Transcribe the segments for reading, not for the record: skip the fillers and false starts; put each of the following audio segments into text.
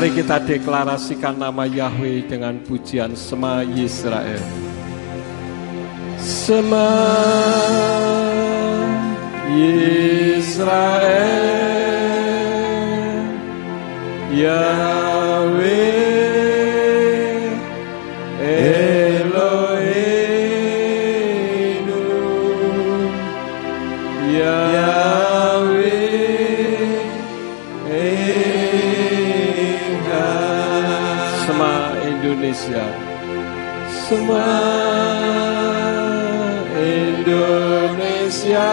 Mari kita deklarasikan nama Yahweh dengan pujian Shema Yisrael. Shema Yisrael, Yahweh Eloheinu, Yahweh Echad. Shema Indonesia, Shema Indonesia,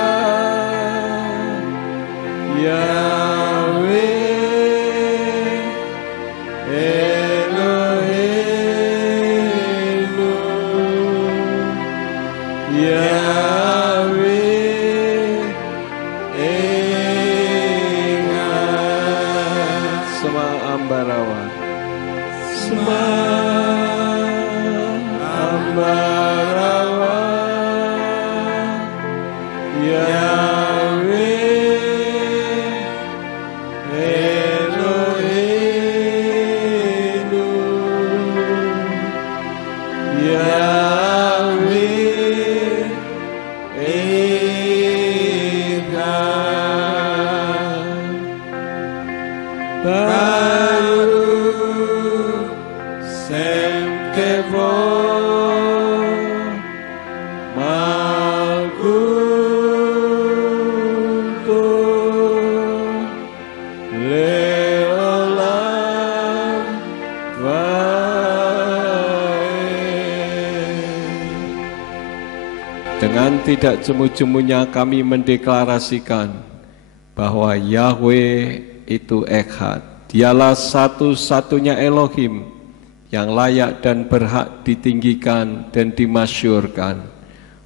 Yahweh Eloheinu, Yahweh Echad. Shema Ambarawa, Shema Ambarawa, Yahweh Eloheinu, Yahweh Echad. Baruch Shem Kevod Malkuto Leolam Vaed. Dengan tidak jemu-jemunya kami mendeklarasikan bahwa Yahweh itu Echad. Dialah satu-satunya Elohim yang layak dan berhak ditinggikan dan dimasyurkan.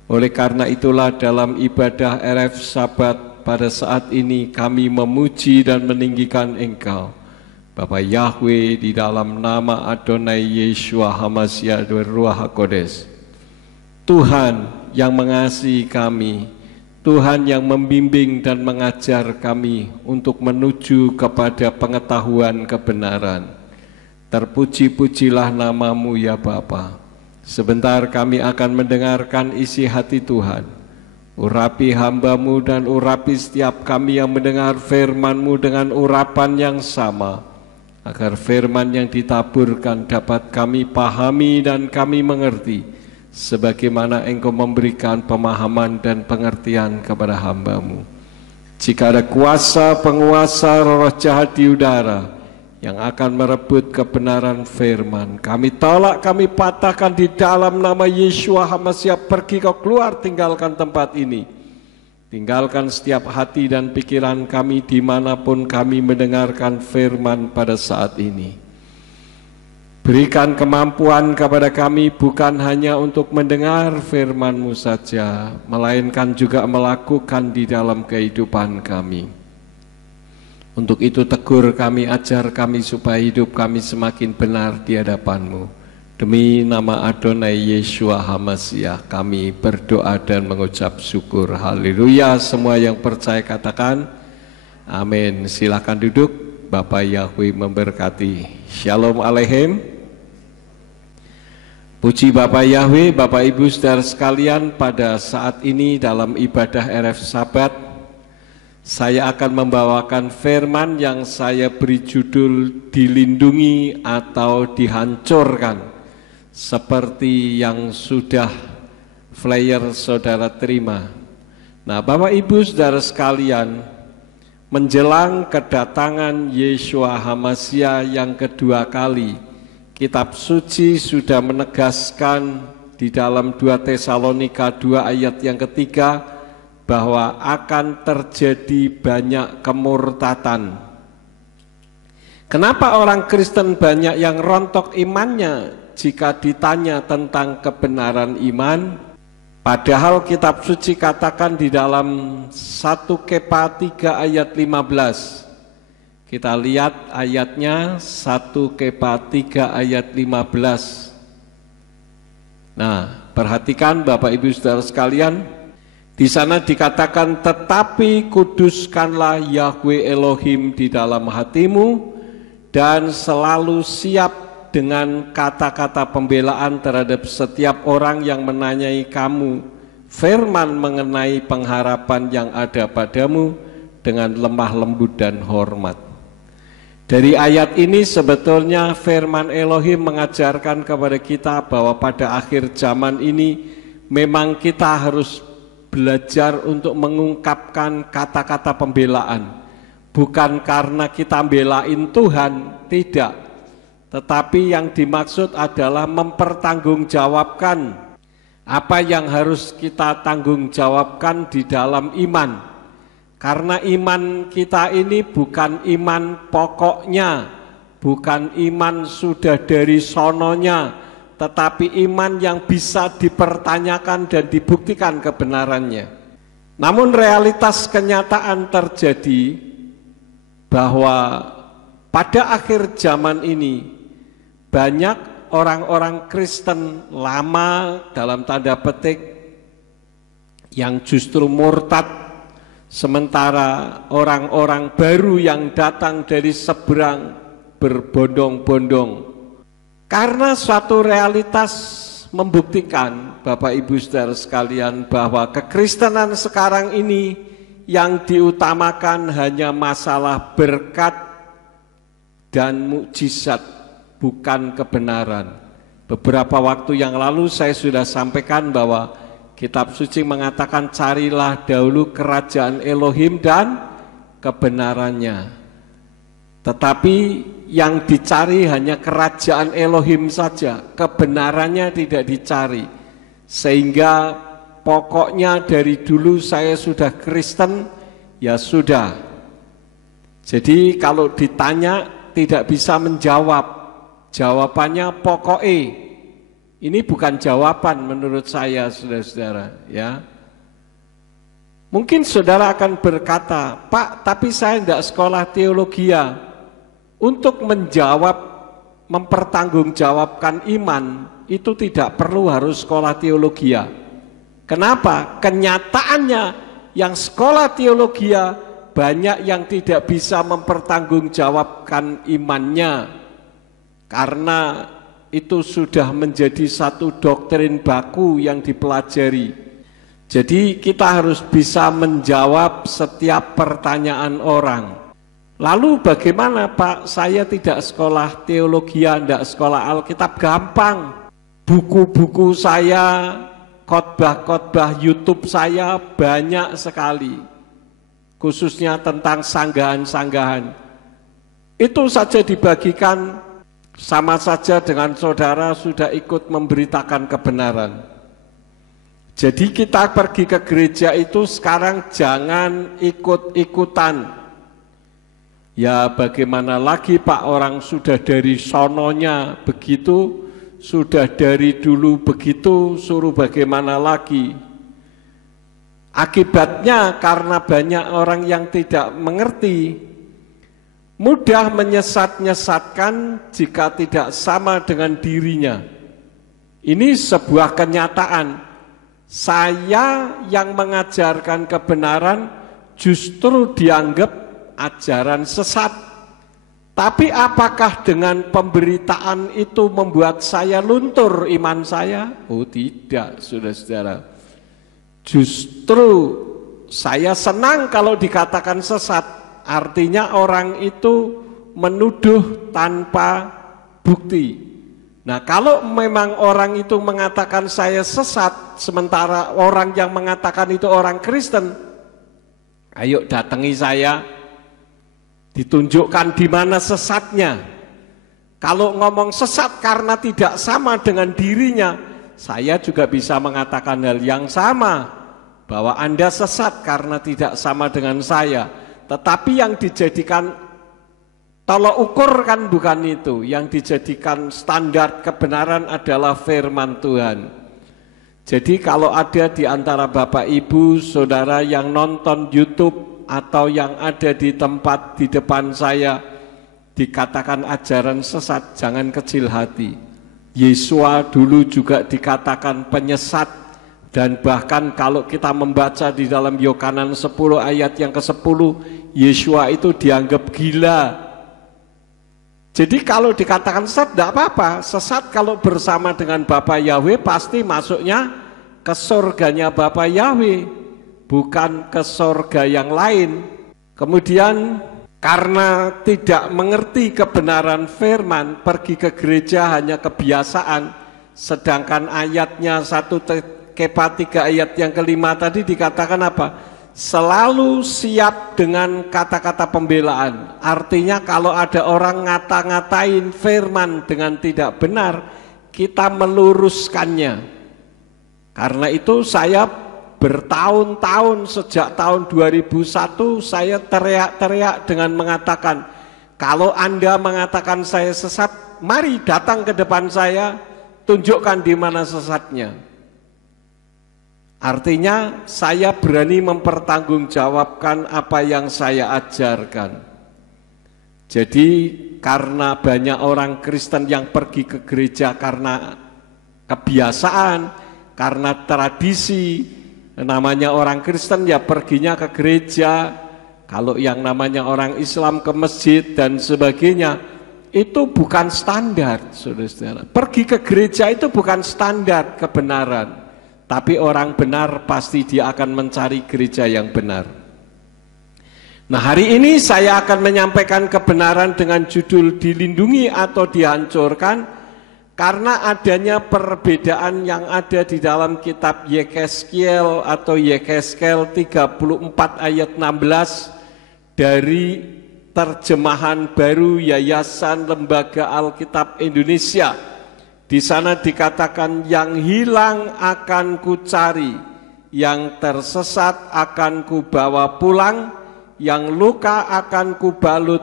Oleh karena itulah dalam ibadah RF Sabat pada saat ini kami memuji dan meninggikan Engkau, Bapa Yahweh, di dalam nama Adonai Yeshua HaMashiach Ruach HaKodes. Tuhan yang mengasihi kami, Tuhan yang membimbing dan mengajar kami untuk menuju kepada pengetahuan kebenaran. Terpuji-pujilah namamu ya Bapa. Sebentar kami akan mendengarkan isi hati Tuhan. Urapi hamba-Mu dan urapi setiap kami yang mendengar firman-Mu dengan urapan yang sama, agar firman yang ditaburkan dapat kami pahami dan kami mengerti, sebagaimana Engkau memberikan pemahaman dan pengertian kepada hamba-Mu. Jika ada kuasa penguasa roh jahat di udara yang akan merebut kebenaran firman, kami tolak, kami patahkan di dalam nama Yeshua HaMashiach. Pergi kau keluar, tinggalkan tempat ini. Tinggalkan setiap hati dan pikiran kami dimanapun kami mendengarkan firman pada saat ini. Berikan kemampuan kepada kami bukan hanya untuk mendengar firman-Mu saja, melainkan juga melakukan di dalam kehidupan kami. Untuk itu tegur kami, ajar kami supaya hidup kami semakin benar di hadapan-Mu. Demi nama Adonai Yeshua HaMashiach kami berdoa dan mengucap syukur. Haleluya. Semua yang percaya katakan amin. Silakan duduk. Bapak Yahweh memberkati. Shalom Aleichem. Puji Bapak Yahweh, Bapak Ibu saudara sekalian, pada saat ini dalam ibadah RF Sabat, saya akan membawakan firman yang saya beri judul dilindungi atau dihancurkan, seperti yang sudah flyer saudara terima. Nah, Bapak Ibu saudara sekalian, menjelang kedatangan Yeshua HaMashiach yang kedua kali, Kitab Suci sudah menegaskan di dalam 2 Tesalonika 2 ayat yang ketiga, bahwa akan terjadi banyak kemurtatan. Kenapa orang Kristen banyak yang rontok imannya jika ditanya tentang kebenaran iman? Padahal Kitab Suci katakan di dalam 1 Kepa 3 ayat 15. Kita lihat ayatnya, 1 Kepa 3 ayat 15. Nah, perhatikan Bapak Ibu saudara sekalian, di sana dikatakan, tetapi kuduskanlah Yahweh Elohim di dalam hatimu dan selalu siap dengan kata-kata pembelaan terhadap setiap orang yang menanyai kamu firman mengenai pengharapan yang ada padamu dengan lemah lembut dan hormat. Dari ayat ini sebetulnya firman Elohim mengajarkan kepada kita bahwa pada akhir zaman ini memang kita harus belajar untuk mengungkapkan kata-kata pembelaan. Bukan karena kita belain Tuhan, tidak. Tetapi yang dimaksud adalah mempertanggungjawabkan apa yang harus kita tanggung jawabkan di dalam iman. Karena iman kita ini bukan iman pokoknya, bukan iman sudah dari sononya, tetapi iman yang bisa dipertanyakan dan dibuktikan kebenarannya. Namun realitas kenyataan terjadi bahwa pada akhir zaman ini banyak orang-orang Kristen lama dalam tanda petik yang justru murtad, sementara orang-orang baru yang datang dari seberang berbondong-bondong. Karena suatu realitas membuktikan, Bapak Ibu Saudara sekalian, bahwa kekristenan sekarang ini yang diutamakan hanya masalah berkat dan mukjizat, bukan kebenaran. Beberapa waktu yang lalu saya sudah sampaikan bahwa Kitab suci mengatakan carilah dahulu kerajaan Elohim dan kebenarannya. Tetapi yang dicari hanya kerajaan Elohim saja, kebenarannya tidak dicari. Sehingga pokoknya dari dulu saya sudah Kristen, ya sudah. Jadi kalau ditanya tidak bisa menjawab, jawabannya pokoknya. Ini bukan jawaban menurut saya, saudara-saudara, ya. Mungkin saudara akan berkata, Pak, tapi saya tidak sekolah teologi. Untuk menjawab, mempertanggungjawabkan iman, itu tidak perlu harus sekolah teologi. Kenapa? Kenyataannya yang sekolah teologi banyak yang tidak bisa mempertanggungjawabkan imannya, karena itu sudah menjadi satu doktrin baku yang dipelajari. Jadi kita harus bisa menjawab setiap pertanyaan orang. Lalu bagaimana Pak, saya tidak sekolah teologi, tidak sekolah Alkitab? Gampang. Buku-buku saya, khotbah-khotbah YouTube saya banyak sekali. Khususnya tentang sanggahan-sanggahan. Itu saja dibagikan, sama saja dengan saudara sudah ikut memberitakan kebenaran. Jadi kita pergi ke gereja itu sekarang jangan ikut-ikutan. Ya bagaimana lagi Pak, orang sudah dari sononya begitu, sudah dari dulu begitu, suruh bagaimana lagi. Akibatnya karena banyak orang yang tidak mengerti, mudah menyesat-nyesatkan jika tidak sama dengan dirinya. Ini sebuah kenyataan. Saya yang mengajarkan kebenaran justru dianggap ajaran sesat. Tapi apakah dengan pemberitaan itu membuat saya luntur iman saya? Oh tidak, saudara-saudara. Justru saya senang kalau dikatakan sesat. Artinya orang itu menuduh tanpa bukti. Nah kalau memang orang itu mengatakan saya sesat, sementara orang yang mengatakan itu orang Kristen, ayo datangi saya, ditunjukkan di mana sesatnya. Kalau ngomong sesat karena tidak sama dengan dirinya, saya juga bisa mengatakan hal yang sama, bahwa Anda sesat karena tidak sama dengan saya. Tetapi yang dijadikan tolok ukur kan bukan itu. Yang dijadikan standar kebenaran adalah firman Tuhan. Jadi kalau ada di antara Bapak Ibu, saudara yang nonton YouTube atau yang ada di tempat di depan saya dikatakan ajaran sesat, jangan kecil hati. Yesua dulu juga dikatakan penyesat. Dan bahkan kalau kita membaca di dalam Yohanes 10 ayat yang ke-10, Yesua itu dianggap gila. Jadi kalau dikatakan sesat tidak apa-apa. Sesat kalau bersama dengan Bapa Yahweh pasti masuknya ke surganya Bapa Yahweh, bukan ke surga yang lain. Kemudian karena tidak mengerti kebenaran firman, pergi ke gereja hanya kebiasaan, sedangkan ayatnya 1 Kefa 3 ayat yang kelima tadi dikatakan apa? Selalu siap dengan kata-kata pembelaan. Artinya kalau ada orang ngata-ngatain firman dengan tidak benar, kita meluruskannya. Karena itu saya bertahun-tahun, sejak tahun 2001 saya teriak-teriak dengan mengatakan, kalau Anda mengatakan saya sesat, mari datang ke depan saya, tunjukkan di mana sesatnya. Artinya saya berani mempertanggungjawabkan apa yang saya ajarkan. Jadi karena banyak orang Kristen yang pergi ke gereja karena kebiasaan, karena tradisi, namanya orang Kristen ya perginya ke gereja, kalau yang namanya orang Islam ke masjid dan sebagainya, itu bukan standar, saudara-saudara. Pergi ke gereja itu bukan standar kebenaran. Tapi orang benar pasti dia akan mencari gereja yang benar. Nah, hari ini saya akan menyampaikan kebenaran dengan judul dilindungi atau dihancurkan, karena adanya perbedaan yang ada di dalam kitab Yehezkiel atau Yehezkiel 34 ayat 16 dari terjemahan baru Yayasan Lembaga Alkitab Indonesia. Di sana dikatakan, yang hilang akan kucari, yang tersesat akan kubawa pulang, yang luka akan kubalut,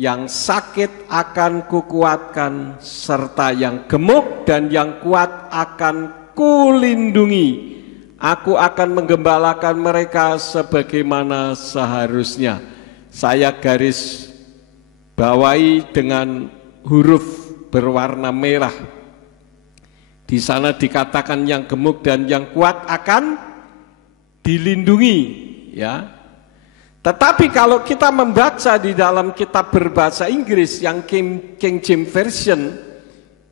yang sakit akan kukuatkan, serta yang gemuk dan yang kuat akan kulindungi. Aku akan menggembalakan mereka sebagaimana seharusnya. Saya garis bawahi dengan huruf berwarna merah. Di sana dikatakan yang gemuk dan yang kuat akan dilindungi, ya. Tetapi kalau kita membaca di dalam kitab berbahasa Inggris yang King James Version,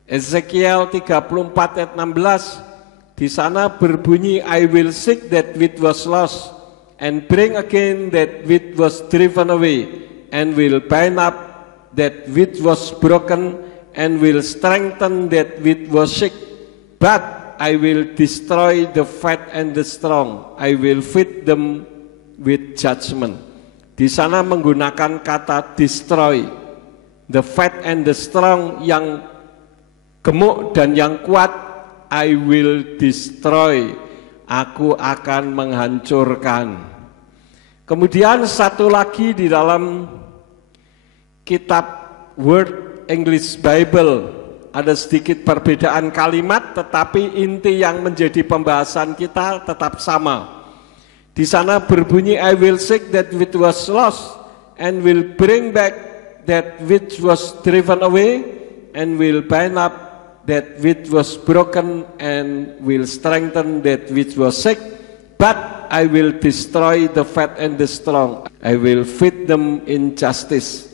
Ezekiel 34 ayat 16, di sana berbunyi, I will seek that which was lost and bring again that which was driven away, and will bind up that which was broken, and will strengthen that which was sick. But I will destroy the fat and the strong. I will feed them with judgment. Di sana menggunakan kata destroy. The fat and the strong, yang gemuk dan yang kuat, I will destroy. Aku akan menghancurkan. Kemudian satu lagi di dalam kitab Word English Bible, ada sedikit perbedaan kalimat, tetapi inti yang menjadi pembahasan kita tetap sama. Di sana berbunyi, I will seek that which was lost, and will bring back that which was driven away, and will bind up that which was broken, and will strengthen that which was sick. But I will destroy the fat and the strong. I will feed them in justice.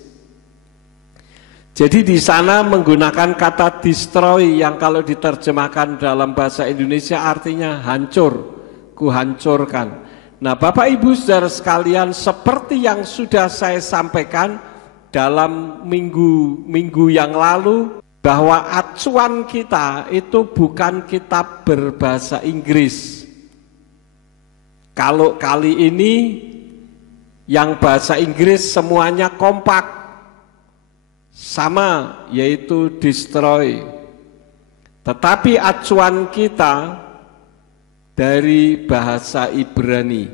Jadi di sana menggunakan kata destroy yang kalau diterjemahkan dalam bahasa Indonesia artinya hancur, kuhancurkan. Nah, Bapak Ibu Saudara sekalian, seperti yang sudah saya sampaikan dalam minggu yang lalu, bahwa acuan kita itu bukan kitab berbahasa Inggris. Kalau kali ini yang bahasa Inggris semuanya kompak, sama, yaitu destroy. Tetapi acuan kita dari bahasa Ibrani.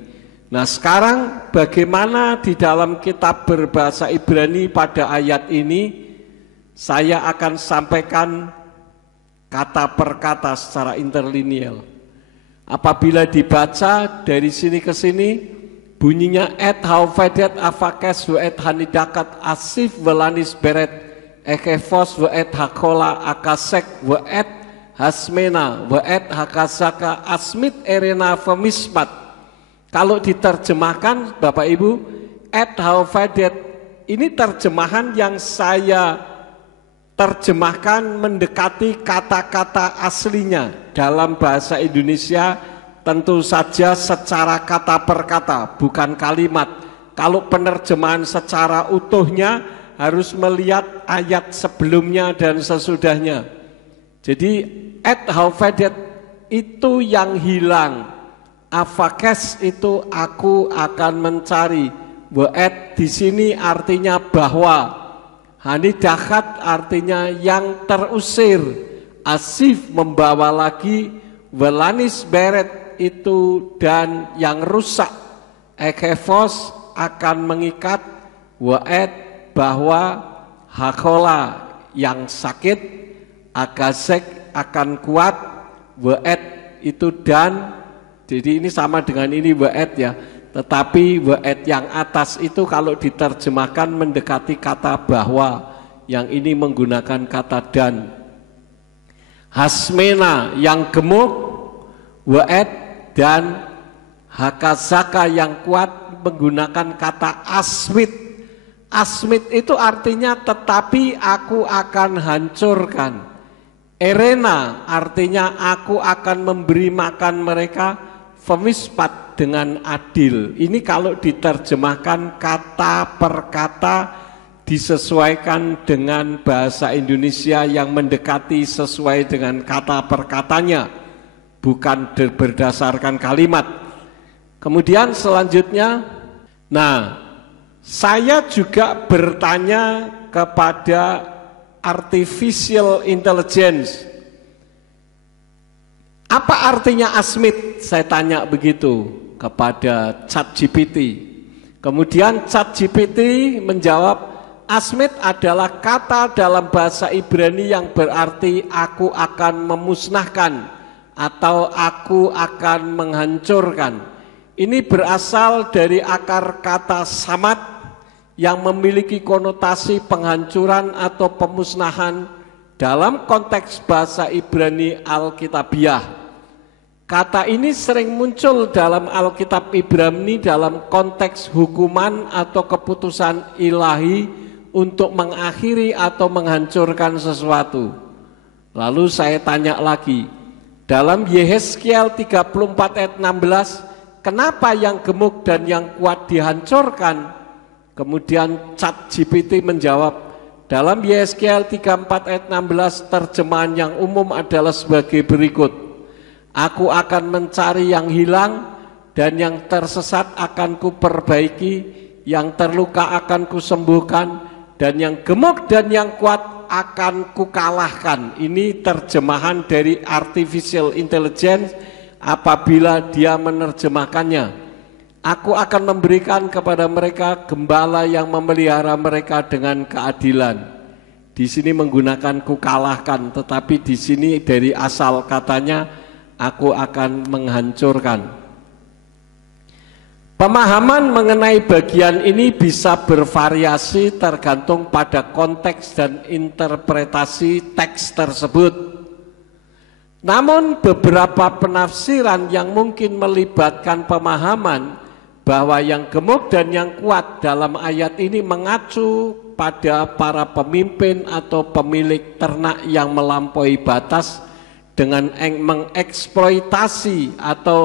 Nah, sekarang bagaimana di dalam kitab berbahasa Ibrani pada ayat ini? Saya akan sampaikan kata per kata secara interlineal. Apabila dibaca dari sini ke sini, bunyinya et haufadet afakes wa et hanidakat asif velanis beret ekefos wa et hakola akasek wa et hasmena wa et hakasaka asmit erena femismat. Kalau diterjemahkan Bapak Ibu, et haufadet ini terjemahan yang saya terjemahkan mendekati kata-kata aslinya dalam bahasa Indonesia, tentu saja secara kata per kata, bukan kalimat. Kalau penerjemahan secara utuhnya harus melihat ayat sebelumnya dan sesudahnya. Jadi et haufadet itu yang hilang, afakes itu aku akan mencari, waet di sini artinya bahwa, hanidahat artinya yang terusir, asif membawa lagi, welanis beret itu dan yang rusak, ekefos akan mengikat, waet bahwa, hakola yang sakit, agasek akan kuat, waet itu dan, jadi ini sama dengan ini waet ya, tetapi waet yang atas itu kalau diterjemahkan mendekati kata bahwa, yang ini menggunakan kata dan. Hasmena yang gemuk, waet dan hakazaka yang kuat menggunakan kata asmit. Asmit itu artinya tetapi aku akan hancurkan. Erena artinya aku akan memberi makan mereka, femispat dengan adil. Ini kalau diterjemahkan kata per kata disesuaikan dengan bahasa Indonesia yang mendekati sesuai dengan kata per katanya, bukan berdasarkan kalimat. Kemudian selanjutnya, nah saya juga bertanya kepada artificial intelligence, apa artinya asmit? Saya tanya begitu kepada ChatGPT. Kemudian ChatGPT menjawab, asmit adalah kata dalam bahasa Ibrani yang berarti aku akan memusnahkan atau aku akan menghancurkan. Ini berasal dari akar kata samat yang memiliki konotasi penghancuran atau pemusnahan dalam konteks bahasa Ibrani Alkitabiah. Kata ini sering muncul dalam Alkitab Ibrani dalam konteks hukuman atau keputusan ilahi untuk mengakhiri atau menghancurkan sesuatu. Lalu saya tanya lagi, dalam Yehezkiel 34 ayat 16, kenapa yang gemuk dan yang kuat dihancurkan? Kemudian ChatGPT menjawab, dalam Yehezkiel 34 ayat 16 terjemahan yang umum adalah sebagai berikut. Aku akan mencari yang hilang dan yang tersesat akan kuperbaiki, yang terluka akan kusembuhkan, dan yang gemuk dan yang kuat akan kukalahkan. Ini terjemahan dari artificial intelligence apabila dia menerjemahkannya. Aku akan memberikan kepada mereka gembala yang memelihara mereka dengan keadilan. Di sini menggunakan kukalahkan, tetapi di sini dari asal katanya aku akan menghancurkan. Pemahaman mengenai bagian ini bisa bervariasi tergantung pada konteks dan interpretasi teks tersebut. Namun beberapa penafsiran yang mungkin melibatkan pemahaman bahwa yang gemuk dan yang kuat dalam ayat ini mengacu pada para pemimpin atau pemilik ternak yang melampaui batas dengan mengeksploitasi atau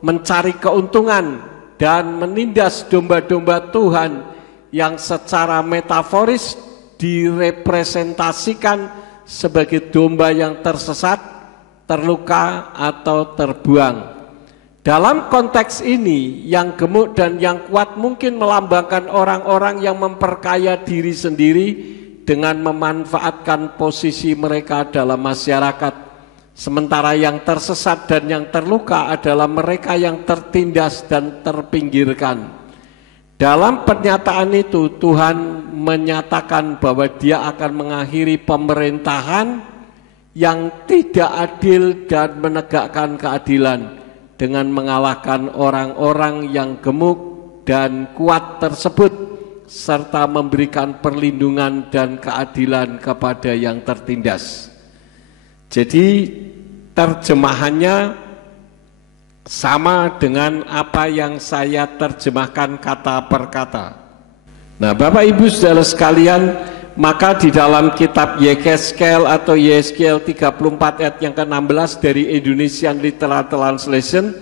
mencari keuntungan dan menindas domba-domba Tuhan yang secara metaforis direpresentasikan sebagai domba yang tersesat, terluka atau terbuang. Dalam konteks ini, yang gemuk dan yang kuat mungkin melambangkan orang-orang yang memperkaya diri sendiri dengan memanfaatkan posisi mereka dalam masyarakat. Sementara yang tersesat dan yang terluka adalah mereka yang tertindas dan terpinggirkan. Dalam pernyataan itu, Tuhan menyatakan bahwa Dia akan mengakhiri pemerintahan yang tidak adil dan menegakkan keadilan dengan mengalahkan orang-orang yang gemuk dan kuat tersebut serta memberikan perlindungan dan keadilan kepada yang tertindas. Jadi terjemahannya sama dengan apa yang saya terjemahkan kata per kata. Nah, Bapak Ibu Saudara sekalian, maka di dalam kitab Yekeskel atau Yeskel 34 ayat yang ke-16 dari Indonesian Literal Translation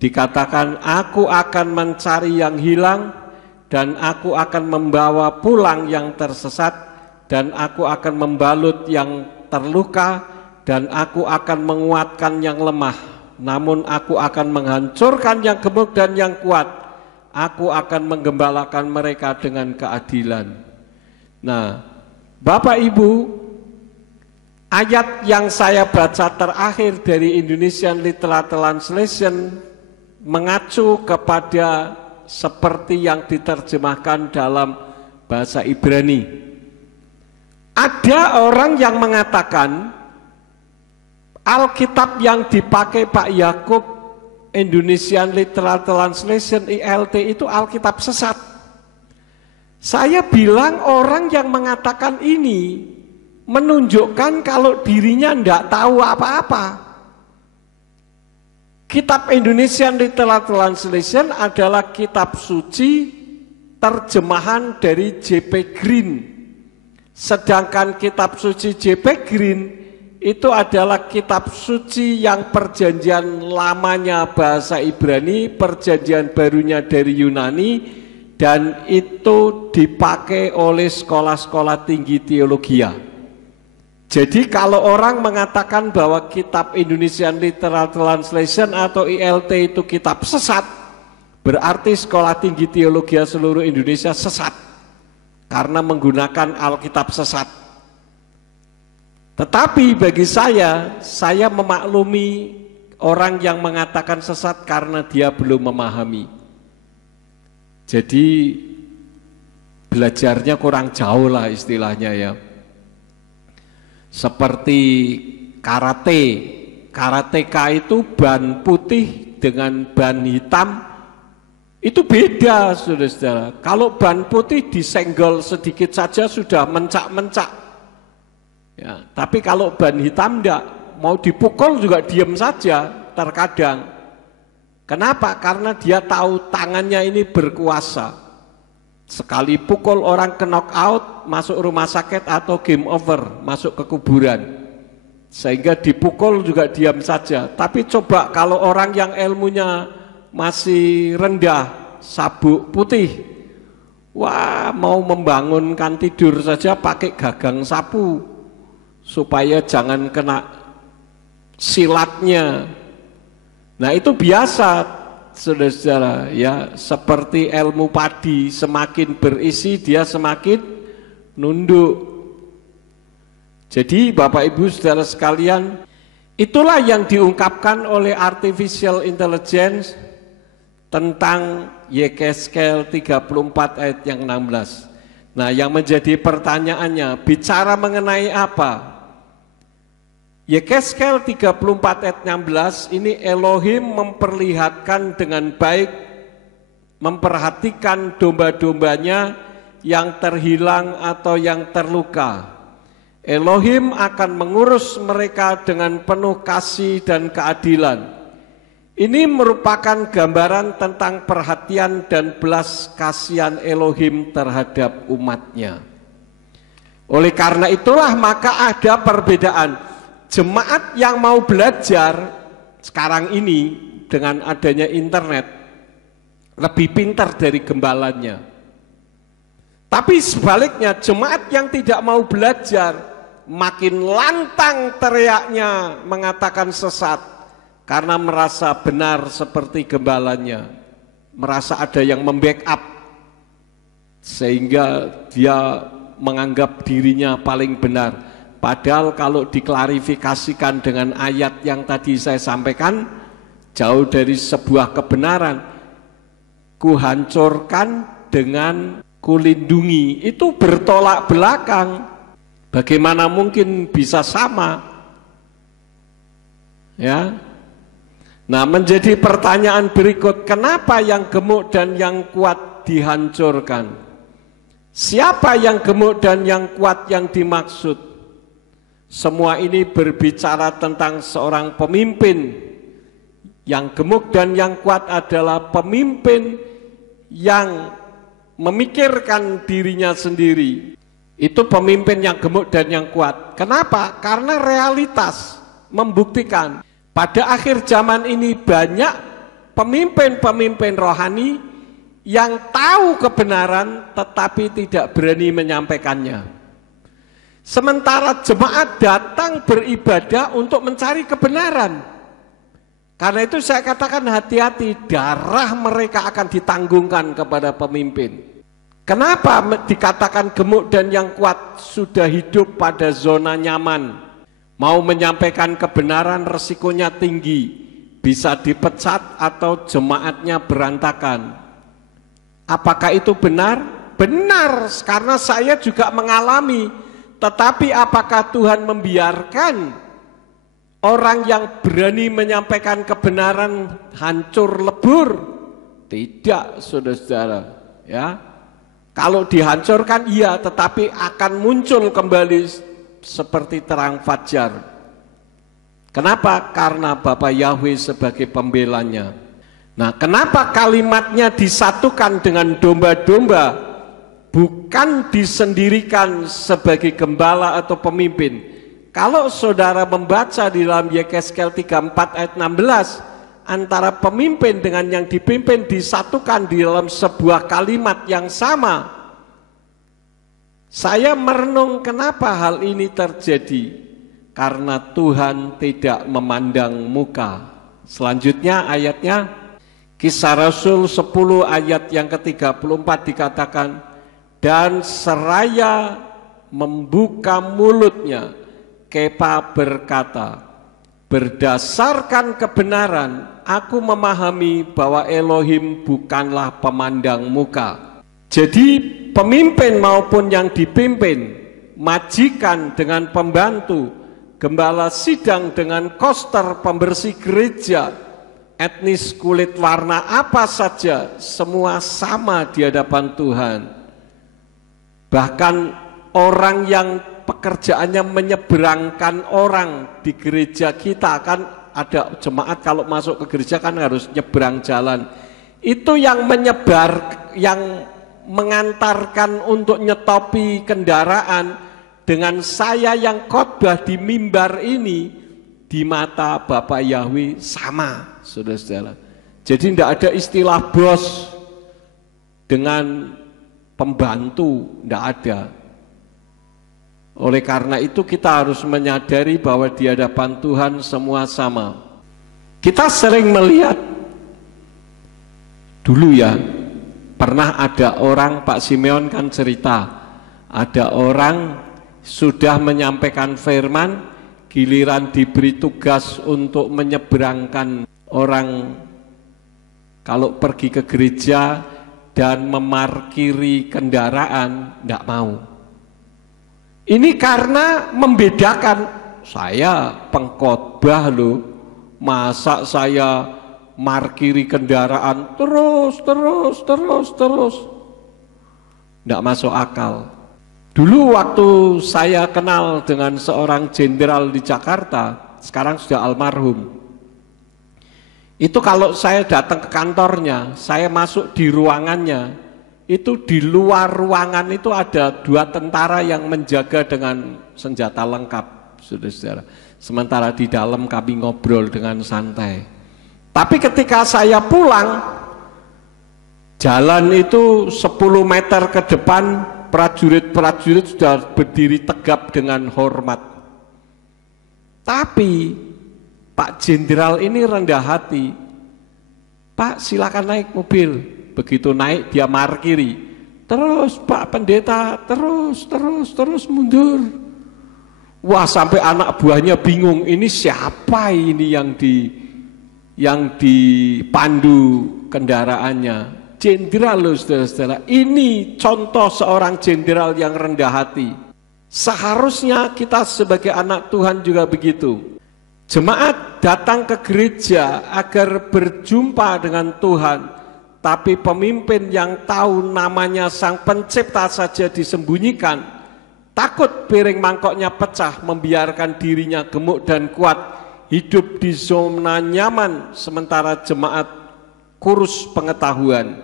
dikatakan, aku akan mencari yang hilang dan aku akan membawa pulang yang tersesat dan aku akan membalut yang terluka dan aku akan menguatkan yang lemah, namun aku akan menghancurkan yang gemuk dan yang kuat, aku akan menggembalakan mereka dengan keadilan. Nah, Bapak Ibu, ayat yang saya baca terakhir dari Indonesian Literal Translation mengacu kepada seperti yang diterjemahkan dalam bahasa Ibrani. Ada orang yang mengatakan Alkitab yang dipakai Pak Yakub, Indonesian Literal Translation ILT, itu Alkitab sesat. Saya bilang orang yang mengatakan ini menunjukkan kalau dirinya tidak tahu apa-apa. Kitab Indonesian Literal Translation adalah kitab suci terjemahan dari J.P. Green. Sedangkan kitab suci J.P. Green itu adalah kitab suci yang perjanjian lamanya bahasa Ibrani, perjanjian barunya dari Yunani, dan itu dipakai oleh sekolah-sekolah tinggi teologi. Jadi kalau orang mengatakan bahwa kitab Indonesian Literal Translation atau ILT itu kitab sesat, berarti sekolah tinggi teologi seluruh Indonesia sesat karena menggunakan Alkitab sesat. Tetapi bagi saya memaklumi orang yang mengatakan sesat karena dia belum memahami. Jadi belajarnya kurang jauh lah istilahnya ya. Seperti karate, karateka itu ban putih dengan ban hitam itu beda, saudara-saudara. Kalau ban putih disenggol sedikit saja sudah mencak-mencak. Ya, tapi kalau ban hitam enggak, mau dipukul juga diam saja terkadang. Kenapa? Karena dia tahu tangannya ini berkuasa. Sekali pukul orang ke knock out, masuk rumah sakit atau game over, masuk ke kuburan. Sehingga dipukul juga diam saja. Tapi coba kalau orang yang ilmunya masih rendah, sabuk putih, wah, mau membangunkan tidur saja pakai gagang sapu supaya jangan kena silatnya. Nah itu biasa, saudara-saudara, ya, seperti ilmu padi, semakin berisi dia semakin nunduk. Jadi Bapak Ibu saudara sekalian, itulah yang diungkapkan oleh artificial intelligence tentang Yekeskel 34 ayat yang 16. Nah yang menjadi pertanyaannya, bicara mengenai apa? Yekeskel 34 ayat 16 ini Elohim memperlihatkan dengan baik, memperhatikan domba-dombanya yang terhilang atau yang terluka. Elohim akan mengurus mereka dengan penuh kasih dan keadilan. Ini merupakan gambaran tentang perhatian dan belas kasihan Elohim terhadap umatnya. Oleh karena itulah maka ada perbedaan. Jemaat yang mau belajar sekarang ini dengan adanya internet lebih pintar dari gembalanya. Tapi sebaliknya jemaat yang tidak mau belajar makin lantang teriaknya mengatakan sesat karena merasa benar seperti gembalanya, merasa ada yang membackup sehingga dia menganggap dirinya paling benar. Padahal kalau diklarifikasikan dengan ayat yang tadi saya sampaikan, jauh dari sebuah kebenaran. Kuhancurkan dengan kulindungi, itu bertolak belakang. Bagaimana mungkin bisa sama? Ya. Nah, menjadi pertanyaan berikut, kenapa yang gemuk dan yang kuat dihancurkan? Siapa yang gemuk dan yang kuat yang dimaksud? Semua ini berbicara tentang seorang pemimpin. Yang gemuk dan yang kuat adalah pemimpin yang memikirkan dirinya sendiri. Itu pemimpin yang gemuk dan yang kuat. Kenapa? Karena realitas membuktikan pada akhir zaman ini banyak pemimpin-pemimpin rohani yang tahu kebenaran tetapi tidak berani menyampaikannya. Sementara jemaat datang beribadah untuk mencari kebenaran. Karena itu saya katakan hati-hati, darah mereka akan ditanggungkan kepada pemimpin. Kenapa dikatakan gemuk dan yang kuat sudah hidup pada zona nyaman? Mau menyampaikan kebenaran resikonya tinggi, bisa dipecat atau jemaatnya berantakan. Apakah itu benar? Benar, karena saya juga mengalami. Tetapi apakah Tuhan membiarkan orang yang berani menyampaikan kebenaran hancur lebur? Tidak, saudara-saudara. Ya, kalau dihancurkan iya, tetapi akan muncul kembali seperti terang fajar. Kenapa? Karena Bapa Yahweh sebagai pembelanya. Nah, kenapa kalimatnya disatukan dengan domba-domba? Bukan disendirikan sebagai gembala atau pemimpin. Kalau saudara membaca di dalam Yekeskel 34 ayat 16, antara pemimpin dengan yang dipimpin disatukan di dalam sebuah kalimat yang sama. Saya merenung kenapa hal ini terjadi. Karena Tuhan tidak memandang muka. Selanjutnya ayatnya, Kisah Rasul 10 ayat yang ke-34 dikatakan, dan seraya membuka mulutnya, Kepa berkata, berdasarkan kebenaran, aku memahami bahwa Elohim bukanlah pemandang muka. Jadi pemimpin maupun yang dipimpin, majikan dengan pembantu, gembala sidang dengan koster pembersih gereja, etnis kulit warna apa saja, semua sama di hadapan Tuhan. Bahkan orang yang pekerjaannya menyeberangkan orang di gereja kita, kan ada jemaat kalau masuk ke gereja kan harus nyebrang jalan. Itu yang menyebar, yang mengantarkan untuk nyetopi kendaraan dengan saya yang khotbah di mimbar ini, di mata Bapak Yahweh sama, saudara-saudara. Jadi tidak ada istilah bos dengan pembantu, tidak ada. Oleh karena itu kita harus menyadari bahwa di hadapan Tuhan semua sama. Kita sering melihat dulu ya, pernah ada orang, Pak Simeon kan cerita, ada orang sudah menyampaikan firman, giliran diberi tugas untuk menyeberangkan orang kalau pergi ke gereja dan memarkiri kendaraan, tidak mau. Ini karena membedakan, saya pengkhotbah loh, masa saya markiri kendaraan terus, tidak masuk akal. Dulu waktu saya kenal dengan seorang jenderal di Jakarta, sekarang sudah almarhum. Itu kalau saya datang ke kantornya, saya masuk di ruangannya, itu di luar ruangan itu ada 2 tentara yang menjaga dengan senjata lengkap, saudara-saudara. Sementara di dalam kami ngobrol dengan santai. Tapi ketika saya pulang, jalan itu 10 meter ke depan, prajurit-prajurit sudah berdiri tegap dengan hormat. Tapi Pak Jenderal ini rendah hati. Pak, silakan naik mobil. Begitu naik dia markiri. Terus Pak Pendeta, terus mundur. Wah, sampai anak buahnya bingung, ini siapa ini yang dipandu kendaraannya? Jenderal loh, saudara-saudara. Ini contoh seorang jenderal yang rendah hati. Seharusnya kita sebagai anak Tuhan juga begitu. Jemaat datang ke gereja agar berjumpa dengan Tuhan, tapi pemimpin yang tahu namanya Sang Pencipta saja disembunyikan, takut piring mangkoknya pecah, membiarkan dirinya gemuk dan kuat, hidup di zona nyaman, sementara jemaat kurus pengetahuan.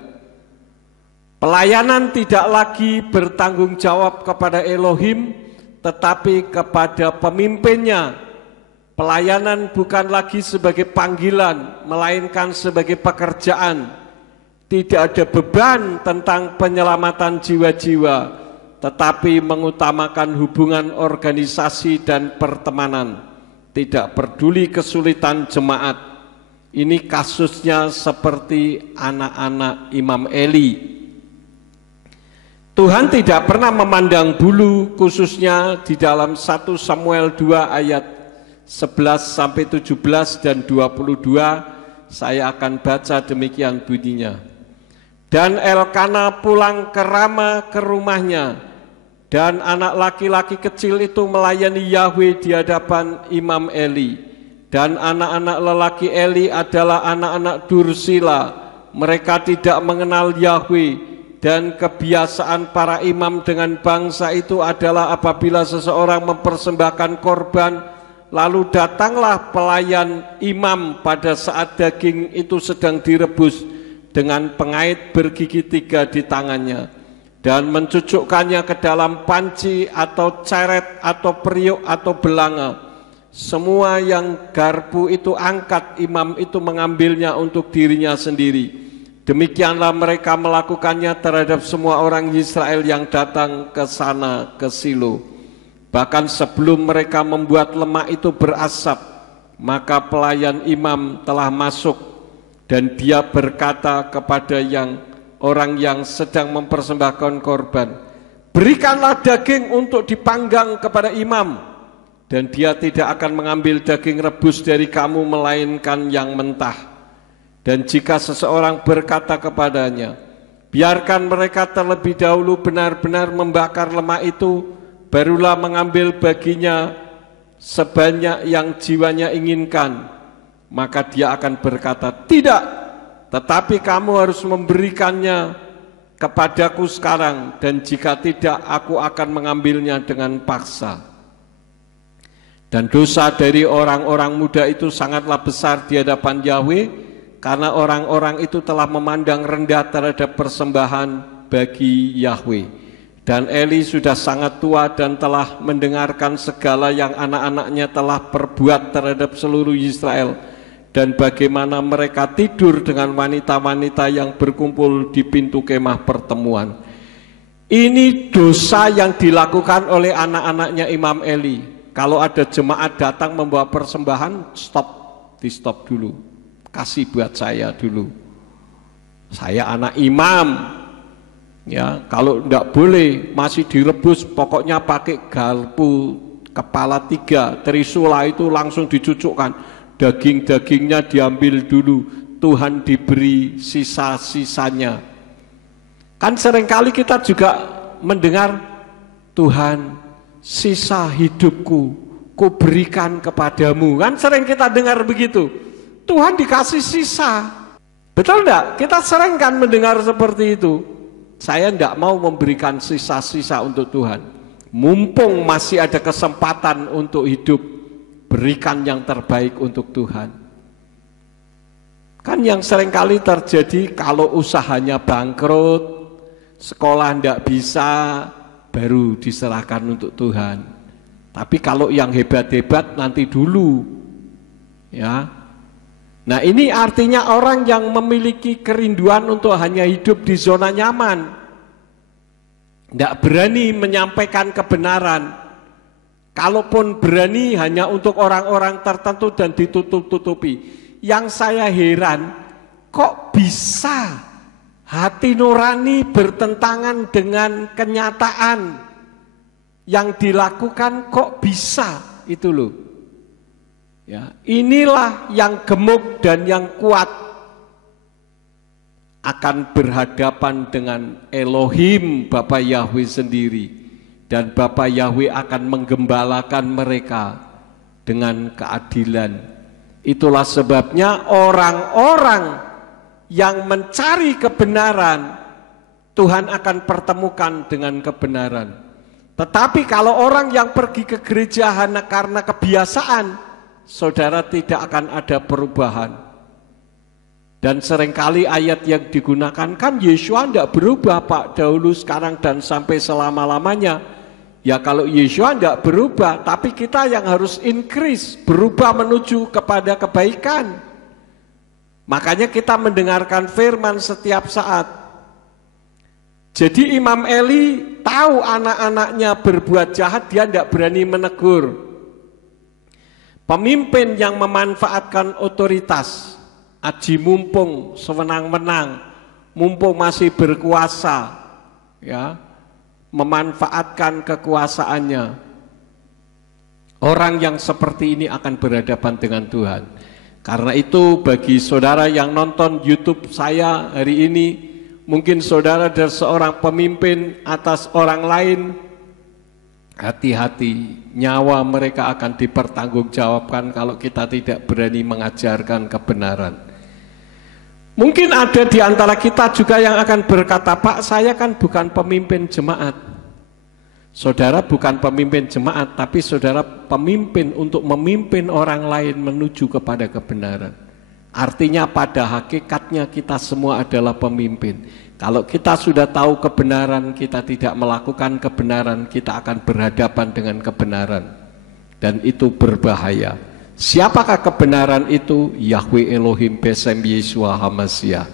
Pelayanan tidak lagi bertanggung jawab kepada Elohim, tetapi kepada pemimpinnya. Pelayanan bukan lagi sebagai panggilan, melainkan sebagai pekerjaan. Tidak ada beban tentang penyelamatan jiwa-jiwa, tetapi mengutamakan hubungan organisasi dan pertemanan. Tidak peduli kesulitan jemaat. Ini kasusnya seperti anak-anak Imam Eli. Tuhan tidak pernah memandang bulu, khususnya di dalam 1 Samuel 2 ayat 11-17 dan 22. Saya akan baca demikian bunyinya. Dan Elkana pulang ke Rama ke rumahnya, dan anak laki-laki kecil itu melayani Yahweh di hadapan Imam Eli. Dan anak-anak lelaki Eli adalah anak-anak Dursila. Mereka tidak mengenal Yahweh. Dan kebiasaan para imam dengan bangsa itu adalah apabila seseorang mempersembahkan korban, lalu datanglah pelayan imam pada saat daging itu sedang direbus dengan pengait bergigi 3 di tangannya, dan mencucukkannya ke dalam panci atau ceret atau periuk atau belanga. Semua yang garpu itu angkat, imam itu mengambilnya untuk dirinya sendiri. Demikianlah mereka melakukannya terhadap semua orang Israel yang datang ke sana ke Silo. Bahkan sebelum mereka membuat lemak itu berasap, maka pelayan imam telah masuk, dan dia berkata kepada orang yang sedang mempersembahkan korban, "Berikanlah daging untuk dipanggang kepada imam, dan dia tidak akan mengambil daging rebus dari kamu melainkan yang mentah. Dan jika seseorang berkata kepadanya, biarkan mereka terlebih dahulu benar-benar membakar lemak itu, barulah mengambil baginya sebanyak yang jiwanya inginkan, maka dia akan berkata, tidak, tetapi kamu harus memberikannya kepadaku sekarang, dan jika tidak, aku akan mengambilnya dengan paksa." Dan dosa dari orang-orang muda itu sangatlah besar di hadapan Yahweh, karena orang-orang itu telah memandang rendah terhadap persembahan bagi Yahweh. Dan Eli sudah sangat tua dan telah mendengarkan segala yang anak-anaknya telah perbuat terhadap seluruh Israel, dan bagaimana mereka tidur dengan wanita-wanita yang berkumpul di pintu kemah pertemuan. Ini dosa yang dilakukan oleh anak-anaknya Imam Eli. Kalau ada jemaat datang membawa persembahan, di stop dulu. Kasih buat saya dulu. Saya anak imam. Ya, kalau enggak boleh masih direbus, pokoknya pakai garpu kepala 3, trisula itu langsung dicucukkan. Daging-dagingnya diambil dulu. Tuhan diberi sisa-sisanya. Kan seringkali kita juga mendengar, Tuhan, sisa hidupku ku berikan kepadamu. Kan sering kita dengar begitu. Tuhan dikasih sisa. Betul enggak? Kita sering kan mendengar seperti itu. Saya enggak mau memberikan sisa-sisa untuk Tuhan. Mumpung masih ada kesempatan untuk hidup, berikan yang terbaik untuk Tuhan. Kan yang seringkali terjadi kalau usahanya bangkrut, sekolah enggak bisa, baru diserahkan untuk Tuhan. Tapi kalau yang hebat-hebat nanti dulu. Ya. Nah, ini artinya orang yang memiliki kerinduan untuk hanya hidup di zona nyaman, tidak berani menyampaikan kebenaran. Kalaupun berani hanya untuk orang-orang tertentu dan ditutup-tutupi. Yang saya heran, kok bisa hati nurani bertentangan dengan kenyataan yang dilakukan, kok bisa itu loh. Ya, inilah yang gemuk dan yang kuat akan berhadapan dengan Elohim Bapa Yahweh sendiri, dan Bapa Yahweh akan menggembalakan mereka dengan keadilan. Itulah sebabnya orang-orang yang mencari kebenaran Tuhan akan pertemukan dengan kebenaran. Tetapi kalau orang yang pergi ke gereja hanya karena kebiasaan, saudara, tidak akan ada perubahan. Dan seringkali ayat yang digunakan kan Yeshua tidak berubah Pak, dahulu, sekarang, dan sampai selama-lamanya. Ya kalau Yeshua tidak berubah, tapi kita yang harus increase, berubah menuju kepada kebaikan. Makanya kita mendengarkan firman setiap saat. Jadi Imam Eli tahu anak-anaknya berbuat jahat, dia tidak berani menegur. Pemimpin yang memanfaatkan otoritas, aji mumpung, sewenang-wenang, mumpung masih berkuasa, ya, memanfaatkan kekuasaannya. Orang yang seperti ini akan berhadapan dengan Tuhan. Karena itu bagi saudara yang nonton YouTube saya hari ini, mungkin saudara adalah seorang pemimpin atas orang lain, hati-hati, nyawa mereka akan dipertanggungjawabkan kalau kita tidak berani mengajarkan kebenaran. Mungkin ada di antara kita juga yang akan berkata, Pak, saya kan bukan pemimpin jemaat. Saudara bukan pemimpin jemaat, tapi saudara pemimpin untuk memimpin orang lain menuju kepada kebenaran. Artinya pada hakikatnya kita semua adalah pemimpin. Kalau kita sudah tahu kebenaran, kita tidak melakukan kebenaran, kita akan berhadapan dengan kebenaran. Dan itu berbahaya. Siapakah kebenaran itu? Yahweh Elohim Besem Yeshua HaMashiach.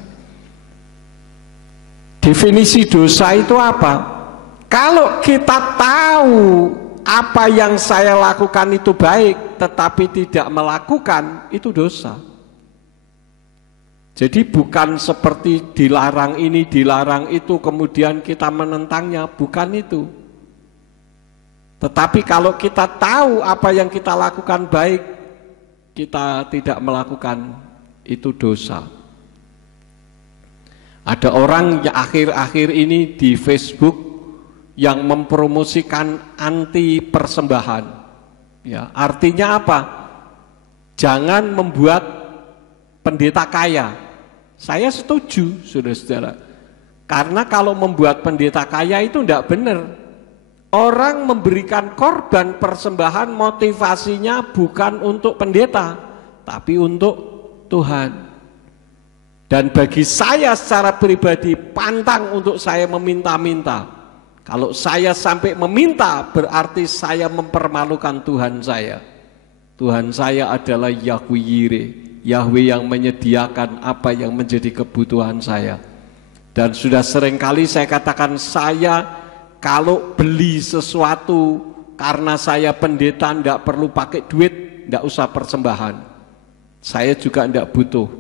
Definisi dosa itu apa? Kalau kita tahu apa yang saya lakukan itu baik, tetapi tidak melakukan, itu dosa. Jadi bukan seperti dilarang ini, dilarang itu, kemudian kita menentangnya, bukan itu. Tetapi kalau kita tahu apa yang kita lakukan baik, kita tidak melakukan, itu dosa. Ada orang yang akhir-akhir ini di Facebook yang mempromosikan anti persembahan. Ya, artinya apa? Jangan membuat pendeta kaya. Saya setuju, saudara-saudara. Karena kalau membuat pendeta kaya itu tidak benar. Orang memberikan korban persembahan motivasinya bukan untuk pendeta, tapi untuk Tuhan. Dan bagi saya secara pribadi pantang untuk saya meminta-minta. Kalau saya sampai meminta, berarti saya mempermalukan Tuhan saya. Tuhan saya adalah Yahweh Yireh, Yahweh yang menyediakan apa yang menjadi kebutuhan saya. Dan sudah seringkali saya katakan, saya kalau beli sesuatu karena saya pendeta tidak perlu pakai duit, tidak usah persembahan. Saya juga tidak butuh.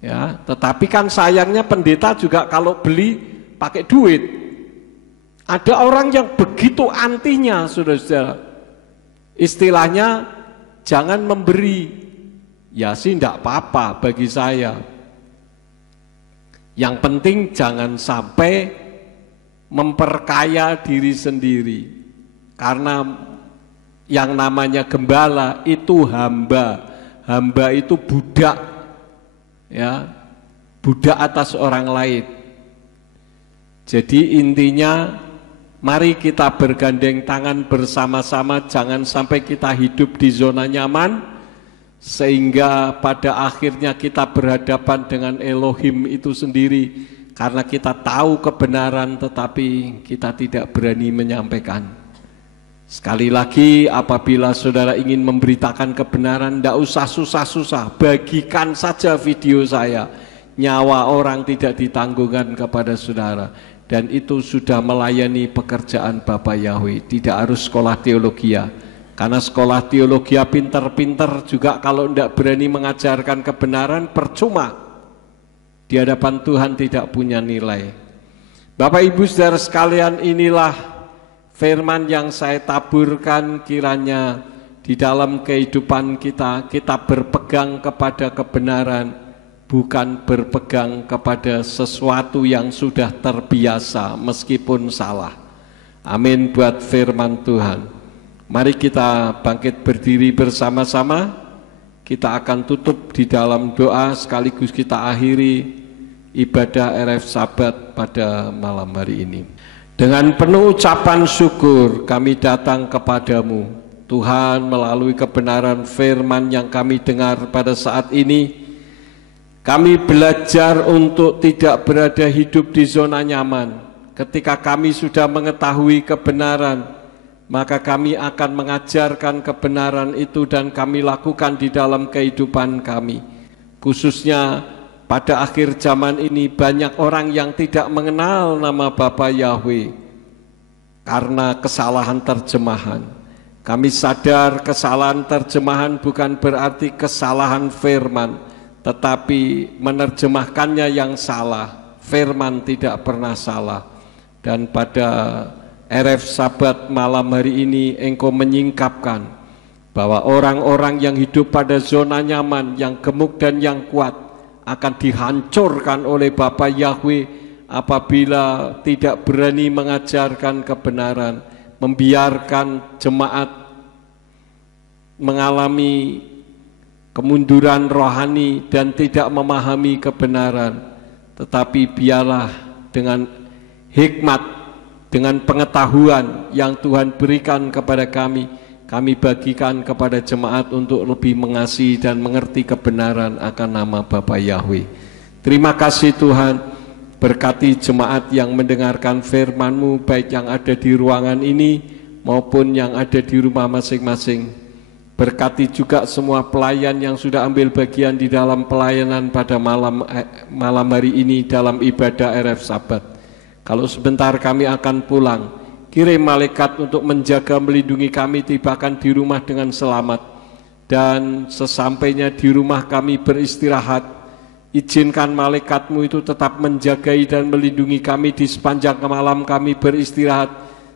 Ya, tetapi kan sayangnya pendeta juga kalau beli pakai duit. Ada orang yang begitu antinya, saudara-saudara. Istilahnya jangan memberi. Ya sih tidak apa-apa bagi saya. Yang penting jangan sampai memperkaya diri sendiri. Karena yang namanya gembala itu hamba. Hamba itu budak. Ya, budak atas orang lain. Jadi intinya, mari kita bergandeng tangan bersama-sama, jangan sampai kita hidup di zona nyaman, sehingga pada akhirnya kita berhadapan dengan Elohim itu sendiri, karena kita tahu kebenaran tetapi kita tidak berani menyampaikan. Sekali lagi, apabila saudara ingin memberitakan kebenaran, tidak usah susah-susah, bagikan saja video saya. Nyawa orang tidak ditanggungkan kepada saudara. Dan itu sudah melayani pekerjaan Bapak Yahweh, tidak harus sekolah teologi. Karena sekolah teologi pinter-pinter juga kalau tidak berani mengajarkan kebenaran, percuma. Di hadapan Tuhan tidak punya nilai. Bapak Ibu saudara sekalian, inilah firman yang saya taburkan, kiranya di dalam kehidupan kita, kita berpegang kepada kebenaran, bukan berpegang kepada sesuatu yang sudah terbiasa meskipun salah. Amin buat firman Tuhan. Mari kita bangkit berdiri bersama-sama. Kita akan tutup di dalam doa sekaligus kita akhiri ibadah RF Sabat pada malam hari ini. Dengan penuh ucapan syukur kami datang kepadamu, Tuhan, melalui kebenaran firman yang kami dengar pada saat ini. Kami belajar untuk tidak berada hidup di zona nyaman. Ketika kami sudah mengetahui kebenaran, maka kami akan mengajarkan kebenaran itu dan kami lakukan di dalam kehidupan kami. Khususnya pada akhir zaman ini banyak orang yang tidak mengenal nama Bapa Yahweh karena kesalahan terjemahan. Kami sadar kesalahan terjemahan bukan berarti kesalahan firman, tetapi menerjemahkannya yang salah. Firman tidak pernah salah. Dan pada RF Sabat malam hari ini engkau menyingkapkan bahwa orang-orang yang hidup pada zona nyaman, yang gemuk dan yang kuat akan dihancurkan oleh Bapa Yahweh apabila tidak berani mengajarkan kebenaran, membiarkan jemaat mengalami kemunduran rohani dan tidak memahami kebenaran. Tetapi biarlah dengan hikmat, dengan pengetahuan yang Tuhan berikan kepada kami bagikan kepada jemaat untuk lebih mengasihi dan mengerti kebenaran akan nama Bapa Yahweh. Terima kasih Tuhan, berkati jemaat yang mendengarkan firman-Mu, baik yang ada di ruangan ini maupun yang ada di rumah masing-masing. Berkati juga semua pelayan yang sudah ambil bagian di dalam pelayanan pada malam hari ini dalam ibadah RF Sabat. Kalau sebentar kami akan pulang, kirim malaikat untuk menjaga melindungi kami tibakan di rumah dengan selamat. Dan sesampainya di rumah kami beristirahat, izinkan malaikat-Mu itu tetap menjagai dan melindungi kami di sepanjang malam kami beristirahat,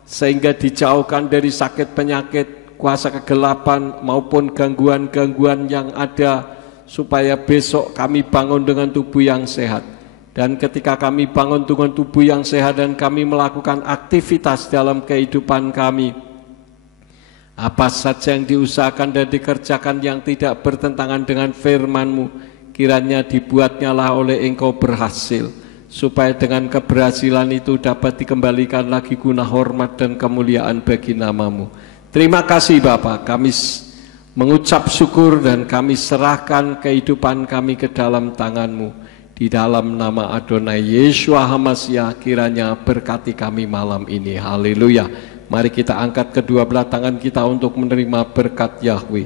sehingga dijauhkan dari sakit penyakit, kuasa kegelapan maupun gangguan-gangguan yang ada, supaya besok kami bangun dengan tubuh yang sehat. Dan ketika kami bangun dengan tubuh yang sehat dan kami melakukan aktivitas dalam kehidupan kami, apa saja yang diusahakan dan dikerjakan yang tidak bertentangan dengan firman-Mu, kiranya dibuatnya lah oleh Engkau berhasil, supaya dengan keberhasilan itu dapat dikembalikan lagi guna hormat dan kemuliaan bagi nama-Mu. Terima kasih Bapa, kami mengucap syukur dan kami serahkan kehidupan kami ke dalam tangan-Mu. Di dalam nama Adonai Yeshua HaMashiach, kiranya berkati kami malam ini. Haleluya. Mari kita angkat kedua belah tangan kita untuk menerima berkat Yahweh.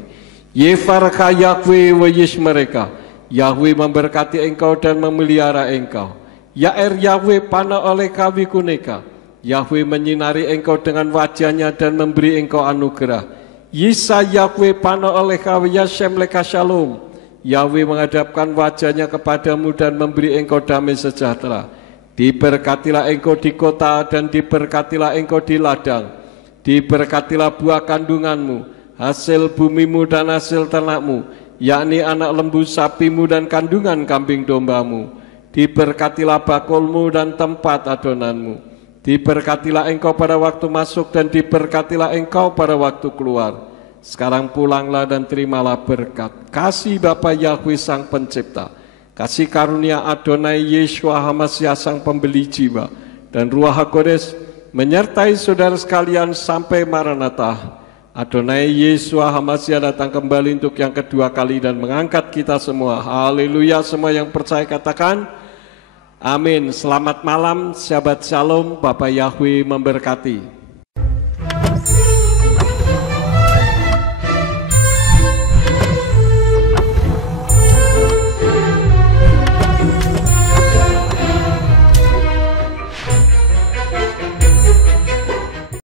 Yefarka Yahweh wa Yishmereka. Yahweh memberkati engkau dan memelihara engkau. Yair Yahweh pana oleh kawi kuneka. Yahweh menyinari engkau dengan wajahnya dan memberi engkau anugerah. Yisa Yahweh pana oleh kawi Yashem leka shalom. Yahweh menghadapkan wajahnya kepadamu dan memberi engkau damai sejahtera. Diberkatilah engkau di kota dan diberkatilah engkau di ladang. Diberkatilah buah kandunganmu, hasil bumimu dan hasil ternakmu, yakni anak lembu sapimu dan kandungan kambing dombamu. Diberkatilah bakulmu dan tempat adonanmu. Diberkatilah engkau pada waktu masuk dan diberkatilah engkau pada waktu keluar. Sekarang pulanglah dan terimalah berkat. Kasih Bapa Yahweh Sang Pencipta, kasih karunia Adonai Yeshua HaMashiach Sang Pembeli jiwa, dan Ruach HaKodes menyertai saudara sekalian sampai Maranatha. Adonai Yeshua HaMashiach datang kembali untuk yang kedua kali dan mengangkat kita semua. Haleluya, semua yang percaya katakan amin. Selamat malam, Shabbat Shalom, Bapa Yahweh memberkati.